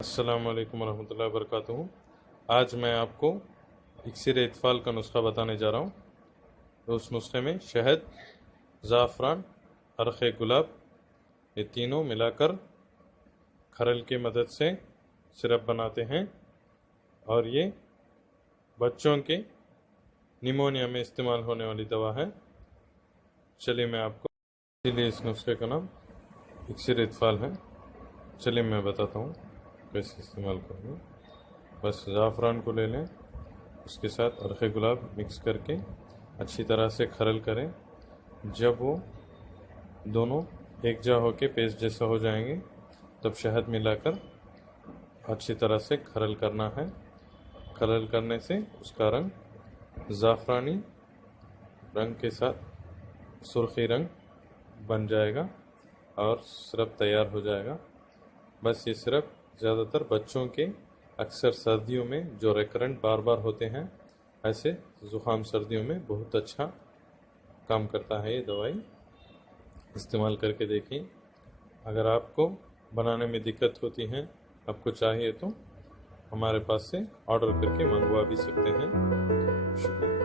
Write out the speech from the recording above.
अस्सलामु अलैकुम वरहमतुल्लाहि वबरकातुहू। आज मैं आपको इक्सिर इत्फाल का नुस्खा बताने जा रहा हूँ। तो उस नुस्खे में शहद, ज़ाफ़रान, अरख़ गुलाब ये तीनों मिलाकर खरल की मदद से सिरप बनाते हैं और ये बच्चों के निमोनिया में इस्तेमाल होने वाली दवा है। चलिए मैं आपको, इसीलिए इस नुस्खे का नाम इक्सिर इत्फाल है। चलिए मैं बताता हूँ कैसे इस्तेमाल करेंगे। बस ज़ाफ़रान को ले लें, उसके साथ अरख़ गुलाब मिक्स करके अच्छी तरह से खरल करें। जब वो दोनों एक जा होके पेस्ट जैसा हो जाएंगे तब शहद मिलाकर अच्छी तरह से खरल करना है। खरल करने से उसका रंग ज़ाफ़रानी रंग के साथ सुर्ख़ी रंग बन जाएगा और सिरप तैयार हो जाएगा। बस ये सिरप ज़्यादातर बच्चों के अक्सर सर्दियों में जो रिकरेंट बार बार होते हैं, ऐसे ज़ुकाम सर्दियों में बहुत अच्छा काम करता है। ये दवाई इस्तेमाल करके देखिए। अगर आपको बनाने में दिक्कत होती है, आपको चाहिए तो हमारे पास से ऑर्डर करके मंगवा भी सकते हैं। शुक्रिया।